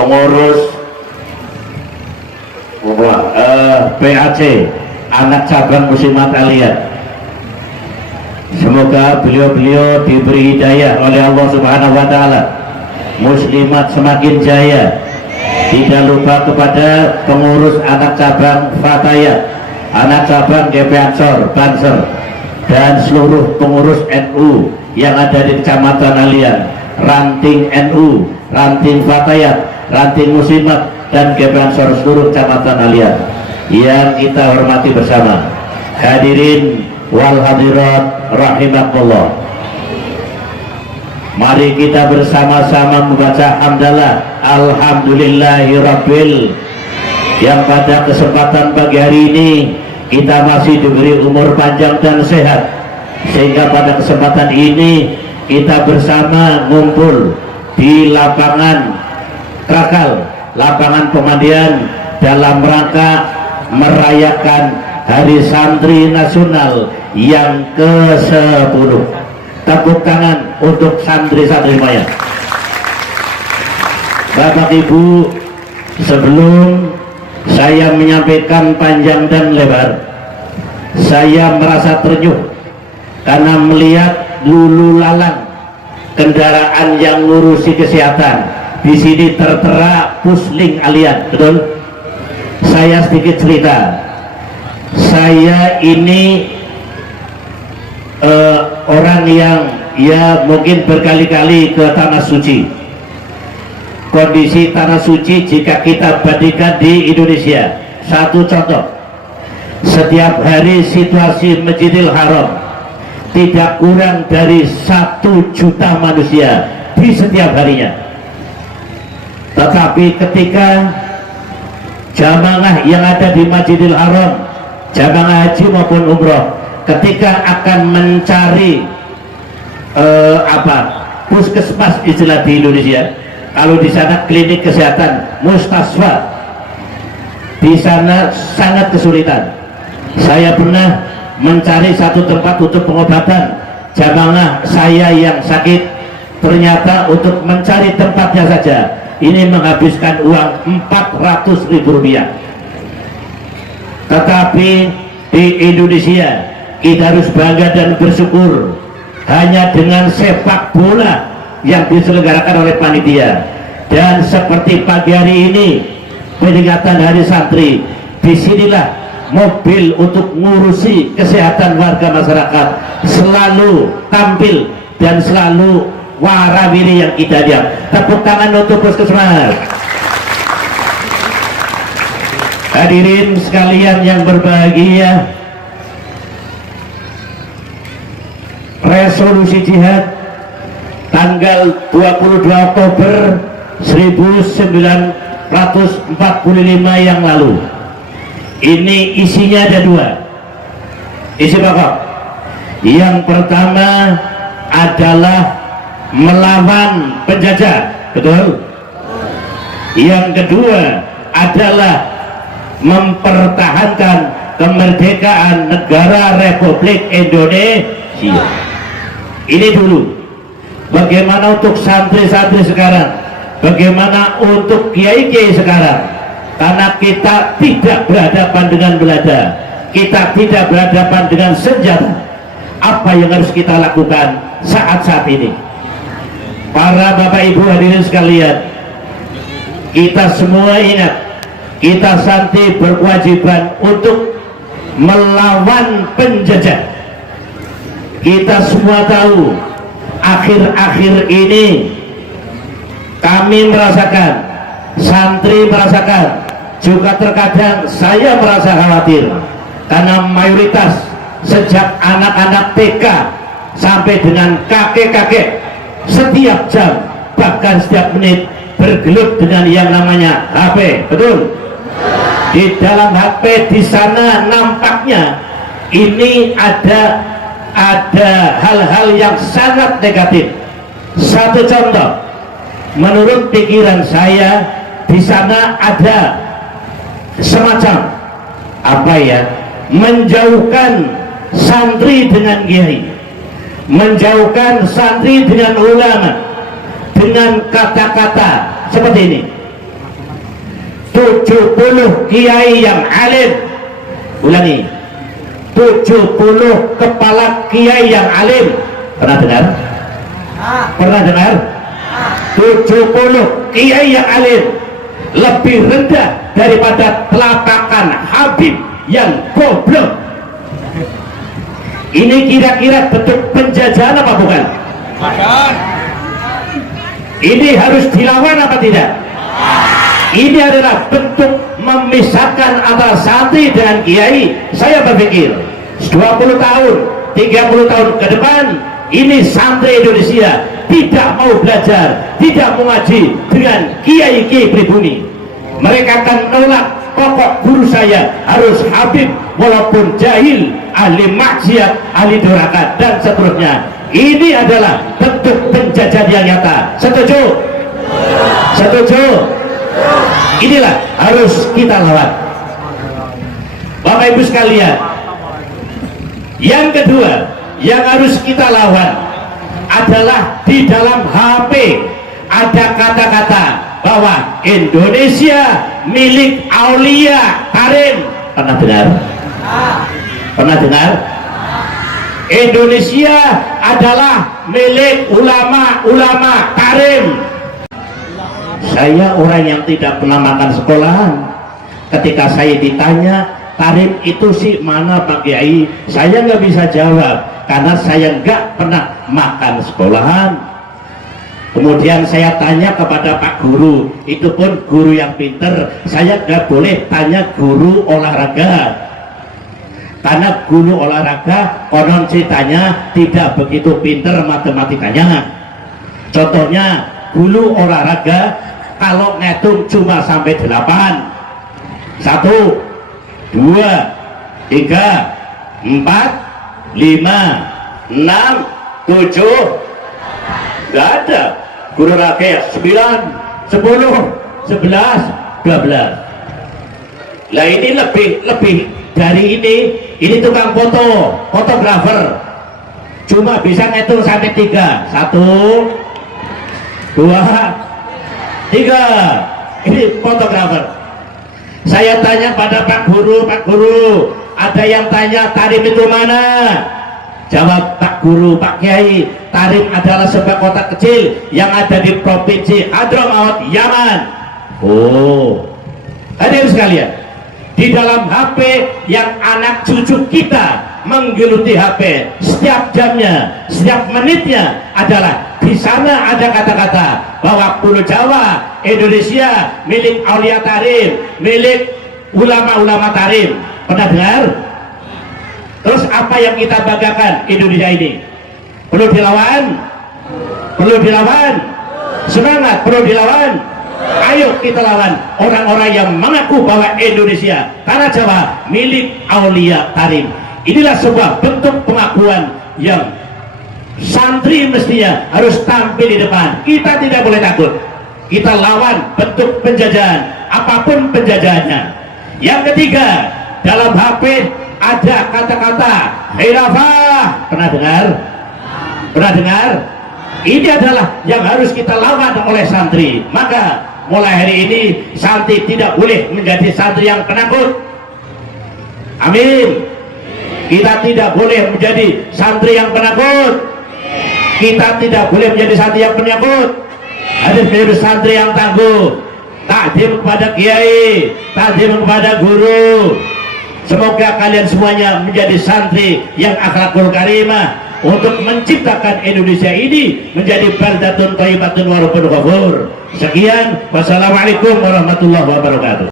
pengurus PAC anak cabang Muslimat Aliyah. Semoga beliau-beliau diberi hidayah oleh Allah Subhanahu wa Ta'ala, Muslimat semakin jaya. Tidak lupa kepada pengurus anak cabang Fatayat, anak cabang GP Ansor, Banser, dan seluruh pengurus NU yang ada di Kecamatan Alian, ranting NU, ranting Fatayat, ranting Muslimat, dan GP Ansor seluruh Kecamatan Alian yang kita hormati bersama. Hadirin wal hadirat rahimakumullah. Mari kita bersama-sama membaca hamdalah alhamdulillahirabbil, yang pada kesempatan pagi hari ini kita masih diberi umur panjang dan sehat, sehingga pada kesempatan ini kita bersama ngumpul di lapangan Krakal, lapangan pemandian, dalam rangka merayakan Hari Santri Nasional yang ke-10. Tepuk tangan untuk santri-santri semuanya. Bapak Ibu, sebelum saya menyampaikan panjang dan lebar, saya merasa ternyuh karena melihat lulu lalang kendaraan yang ngurusi kesehatan. Di sini tertera Pusling Alian, betul? Saya sedikit cerita. Saya ini orang yang ya mungkin berkali-kali ke Tanah Suci. Kondisi Tanah Suci jika kita bandingkan di Indonesia, satu contoh, setiap hari situasi Masjidil Haram tidak kurang dari 1 juta manusia di setiap harinya. Tetapi ketika jamaah yang ada di Masjidil Haram, jamaah haji maupun umroh, ketika akan mencari puskesmas istilah di Indonesia, kalau di sana klinik kesehatan, mustasfa, di sana sangat kesulitan. Saya pernah mencari satu tempat untuk pengobatan jamaah saya yang sakit, ternyata untuk mencari tempatnya saja ini menghabiskan uang Rp400.000. Tetapi di Indonesia kita harus bangga dan bersyukur hanya dengan sepak bola yang diselenggarakan oleh panitia. Dan seperti pagi hari ini peringatan Hari Santri, disinilah mobil untuk ngurusi kesehatan warga masyarakat selalu tampil dan selalu warawiri yang kita lihat. Tepuk tangan untuk puskesmas. Hadirin sekalian yang berbahagia, resolusi jihad tanggal 22 Oktober 1945 yang lalu ini isinya ada 2 isi pokok. Yang pertama adalah melawan penjajah, betul? Yang kedua adalah mempertahankan kemerdekaan negara Republik Indonesia. Ini dulu. Bagaimana untuk santri-santri sekarang? Bagaimana untuk kiai-kiai sekarang? Karena kita tidak berhadapan dengan Belanda, kita tidak berhadapan dengan senjata. Apa yang harus kita lakukan saat-saat ini? Para Bapak Ibu hadirin sekalian, kita semua ingat, kita santri berkewajiban untuk melawan penjajah. Kita semua tahu akhir-akhir ini kami merasakan, santri merasakan, juga terkadang saya merasa khawatir karena mayoritas sejak anak-anak TK sampai dengan kakek-kakek setiap jam bahkan setiap menit bergelut dengan yang namanya HP, betul? Di dalam HP di sana nampaknya ini ada hal-hal yang sangat negatif. Satu contoh, menurut pikiran saya di sana ada semacam menjauhkan santri dengan kiai, menjauhkan santri dengan ulama dengan kata-kata seperti ini. 70 kiai yang alim. Ulangi, 70 kepala kiai yang alim. Pernah dengar? Pernah dengar? 70 kiai yang alim lebih rendah daripada telapakan Habib yang goblok. Ini kira-kira bentuk penjajahan apa bukan? Ini harus dilawan apa tidak? Ini adalah bentuk memisahkan antara santri dengan kiai. Saya berpikir 20 tahun 30 tahun ke depan ini santri Indonesia tidak mau belajar, tidak mau ngaji dengan kiai-kiai pribumi. Mereka akan menolak pokok guru saya harus Habib walaupun jahil, ahli maksiat, ahli durhaka dan seterusnya. Ini adalah bentuk penjajahan yang nyata. Setuju? Setuju? Inilah harus kita lawan. Bapak Ibu sekalian, yang kedua yang harus kita lawan adalah di dalam HP ada kata-kata bahwa Indonesia milik Aulia Karim. Pernah dengar? Pernah dengar? Indonesia adalah milik ulama-ulama Karim. Saya orang yang tidak pernah makan sekolahan. Ketika saya ditanya Karim itu sih mana Pak Kiai, saya nggak bisa jawab karena saya nggak pernah makan sekolahan. Kemudian saya tanya kepada Pak Guru, itu pun guru yang pinter, saya nggak boleh tanya guru olahraga karena guru olahraga konon ceritanya tidak begitu pinter matematikanya. Contohnya guru olahraga kalau ngitung cuma sampai 8, 1, 2, 3, 4, 5, 6, 7, nggak ada. Guru rakyat 9, 10, 11, 12. Lah ini lebih dari ini tukang fotografer cuma bisa ngitung sampai 3, 1, 2, 3. Ini fotografer. Saya tanya pada Pak Guru, ada yang tanya Tarim itu mana? Jawab Pak Guru, Pak Kiai, Tarim adalah sebuah kota kecil yang ada di provinsi Hadramaut, Yaman. Oh, hadirin sekalian, di dalam HP yang anak cucu kita menggeluti HP setiap jamnya, setiap menitnya adalah di sana ada kata-kata bahwa Pulau Jawa, Indonesia milik Aulia Tarim, milik ulama-ulama Tarim. Pernah dengar? Terus apa yang kita banggakan Indonesia ini? Perlu dilawan? Perlu dilawan? Semangat, perlu dilawan? Ayo kita lawan orang-orang yang mengaku bahwa Indonesia, tanah Jawa milik Aulia Tarim. Inilah sebuah bentuk pengakuan yang santri mestinya harus tampil di depan. Kita tidak boleh takut. Kita lawan bentuk penjajahan, apapun penjajahannya. Yang ketiga, dalam HP ada kata-kata khilafah. Pernah dengar? Pernah dengar? Ini adalah yang harus kita lawan oleh santri. Maka mulai hari ini santri tidak boleh menjadi santri yang penakut. Amin. Kita tidak boleh menjadi santri yang penakut. Kita tidak boleh menjadi santri yang penakut. Harus menjadi santri yang tangguh, takdim kepada kiai, takdim kepada guru. Semoga kalian semuanya menjadi santri yang akhlakul karimah untuk menciptakan Indonesia ini menjadi baldatun thayyibatun wa rabbun ghafur. Sekian, wassalamualaikum warahmatullahi wabarakatuh.